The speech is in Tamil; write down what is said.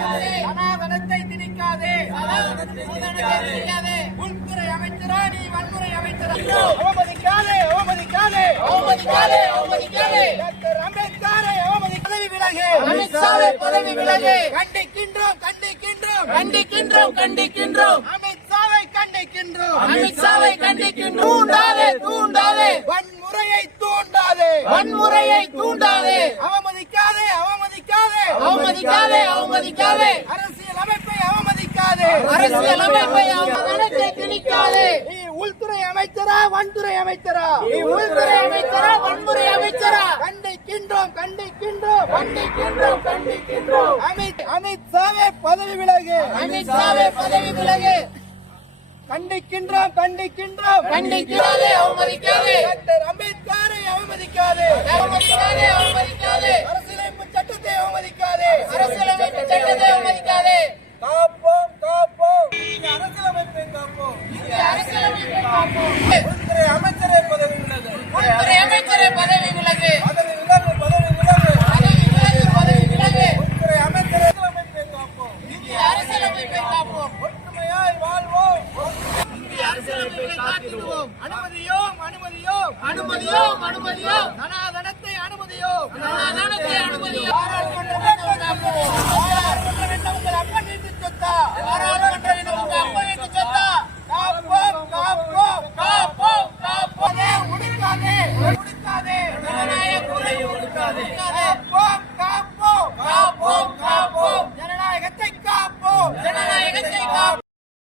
சனாதனத்தை திணிக்காதே. உள்துறை அமைச்சரா நீ வன்முறை அமைச்சரா? அவமதிக்காதே அவமதிக்காதே அவமதிக்காதே அவமதிக்காதே. டாக்டர் அம்பேத்கரை அவமதிக்காதே. விலகு அமித்ஷாவை பதவி விலகு. கண்டிக்கின்றோம் கண்டிக்கின்றோம் கண்டிக்கின்றோம் கண்டிக்கின்றோம். அமித்ஷாவை கண்டிக்கின்றோம் அமித்ஷாவை கண்டிக்கின்றோம். தூண்டாதே தூண்டாதே வன்முறையை தூண்டாதே வன்முறையை தூண்டாதே. அவமதிக்காதே அவமதிக்காதே அவமதிக்காதே அவமதிக்காதே. அரசியல் அமைப்பை அவமதிக்காதே அரசியல் அமைப்பை அவமதிக்காதே திணிக்காதே. நீ உள்துறை அமைச்சரா வன்துறை அமைச்சரா? நீ உள்துறை அமைச்சரா வன்முறை அமைச்சரா? கண்டிக்கின்றோம் கண்டிக்கின்றோம் கண்டிக்கின்றோம் கண்டிக்கின்றோம். அமித்ஷாவே பதவி விலகு அமித்ஷாவே பதவி விலகு. கண்டிக்கின்றோம் கண்டிக்கின்றோம் கண்டிக்காதே அவமதிக்காதே. டாக்டர் அம்பேத்கரை அவமதிக்காதே அவமதிக்காதே அவமதிக்காதே. அரசியலமைப்பு சட்டத்தை அவமதிக்காதே அரசியலமைப்பு சட்டத்தை அவமதிக்காதே. காப்போம் காப்போம் அரசியலமைப்பை காப்போம் அரசியலமைப்பை காப்போம். உள்துறை அமைச்சரை பதவி விலகு உள்துறை அமைச்சரை பதவி விலகு பதவி விலகு பதவி விலகு பதவி விலகு பதவி விலகு. உள்துறை அமைச்சரை அரசியலமைப்பை காப்போம் அரசியலமைப்பை காப்போம். ஒற்றுமையாய் வாழ்வோம் அரசியலமைப்பை காத்திடுவோம். அனுமதியோம் அனுமதியோம் அனுமதியோம் அனுமதியோம்.